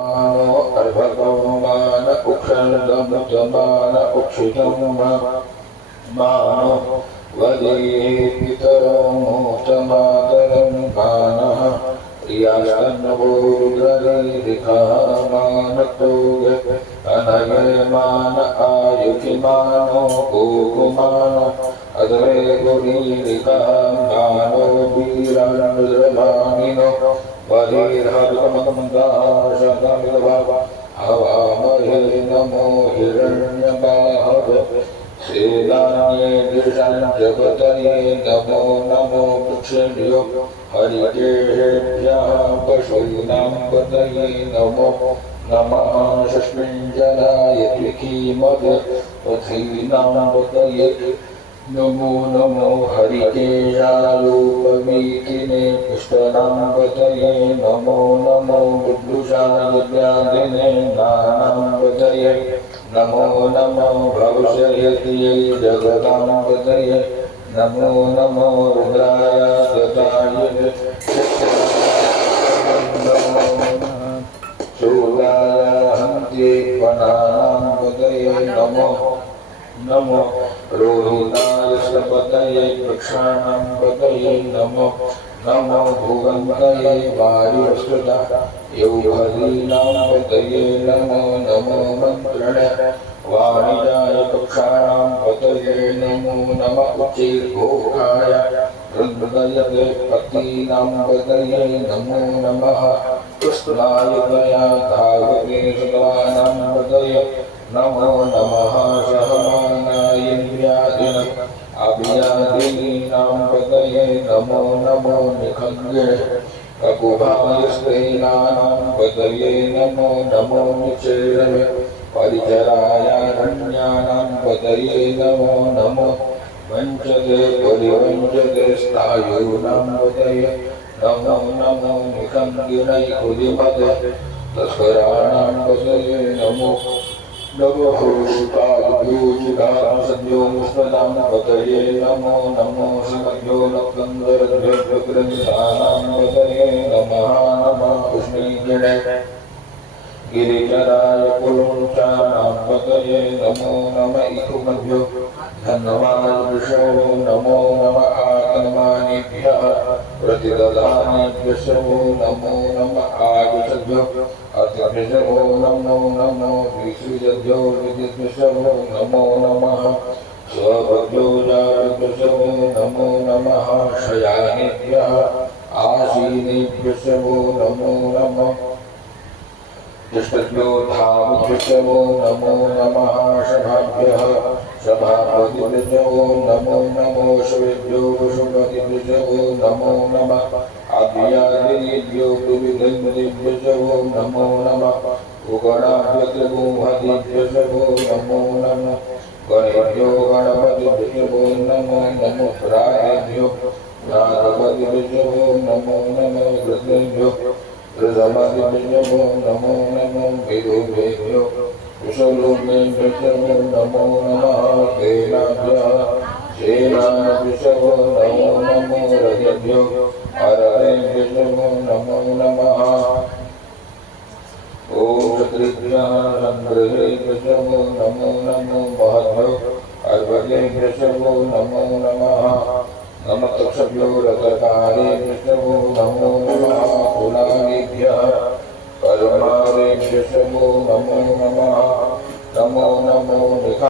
मानो अर्भकमान उक्षणदमुतमान उक्षितं मानो वदे पितरो मोतमातरं कानः प्रियास्तन्वोरुद्ररीरिखामानतोग अनयमान आयुषिमानो गोकुमानो अधरे गुरीरिकामानो वीरानुद्रभामिनो वरीर्हर्षमन्दाशतमिदवा हवामहे नमो हिरण्यबाहव सेनान्ये दिशञ्जपतये नमो नमो वृक्षेभ्यो हरिकेभ्यः पशूनां पतये नमो नमः षष्मिञ्जनाय त्रिखीमद पथीनां पतये नमो नमो हरिकेशालोपवीतिने पुष्पनां पतये नमो नमो बुद्धुषाय व्याधिने नानां पतये नमो नमो भविष्यति जगतां पतये नमो नमो रुद्राय दत्ताय शूलाय हन्त्ये वनानां पतये नमो नमो रोहिताय पतये वृक्षाणां पतये नमो नमो भुवन्तये वायुस्तुता यौभदीनां पतये नमो नमो मन्त्रणे वाणिजाय पक्षाणां पतये नमो नमः उच्चैर्घोषाय हृदयते पतीनां पतये नमो नमः कृष्णाय दया धावते सर्वानां पतये नमो नमः सहमानाय व्याधिनम् अभियादिनीनां पतये नमो नमो निखङ्गे अकुभाय स्त्रीणां पतये नमो नमो निचेरवे परिचरायारण्यानां पतये नमो नमो वञ्चते परिवञ्चते स्थायूनां पतये नमो नमो निखङ्गिनै उदिमते तस्कराणां पतये नमो नमः सद्यो मुष्मदां पतये नमो नमो श्रीमद्यो नक्कन्दरभ्यग्रन्थानां पतये नमः नमः कृष्णीगिणे गिरिचराय पुरुषाणां पतये नमो नमः इकुमभ्यो धन्यवादृशो नमो नमः आत्मानेभ्यः प्रतिददानेभ्यः नमो नमः आयुषभ्यो अतिभ्यो नमो नमो विसृजभ्यो विदिभ्यो नमो नमः स्वभ्यो जाभ्यो नमो नमः शयानेभ्यः आसीनेभ्यो नमो नमः दृष्टभ्यो धामभ्यो नमो नमः शभाभ्यः सभापतिभ्यो नमो नमो शुभेभ्यो शुभतिभ्यो नमो नमः आद्यादिभ्यो विविधेभ्यो नमो नमः उगणाभ्यो नमो नमः गणेभ्यो गणपतिभ्यो नमो नमो राजेभ्यो नारपतिभ्यो नमो नमो कृष्णेभ्यो कृष्णपतिभ्यो नमो नमो विदुभ्यो कुशलोभ्यो नमो नमः सेनाभ्यः सेनाभ्यो नमो नमो रजेभ्यो अररेभ्यो नमो नमः ॐ क्षत्रिभ्यः सङ्ग्रहेभ्यो नमो नमो महद्भ्यो अर्भकेभ्यो नमो नमः नमस्तक्षभ्यो रथकारेभ्यो नमो नमः कुलादिभ्यः कर्मादिभ्यो नमो नमः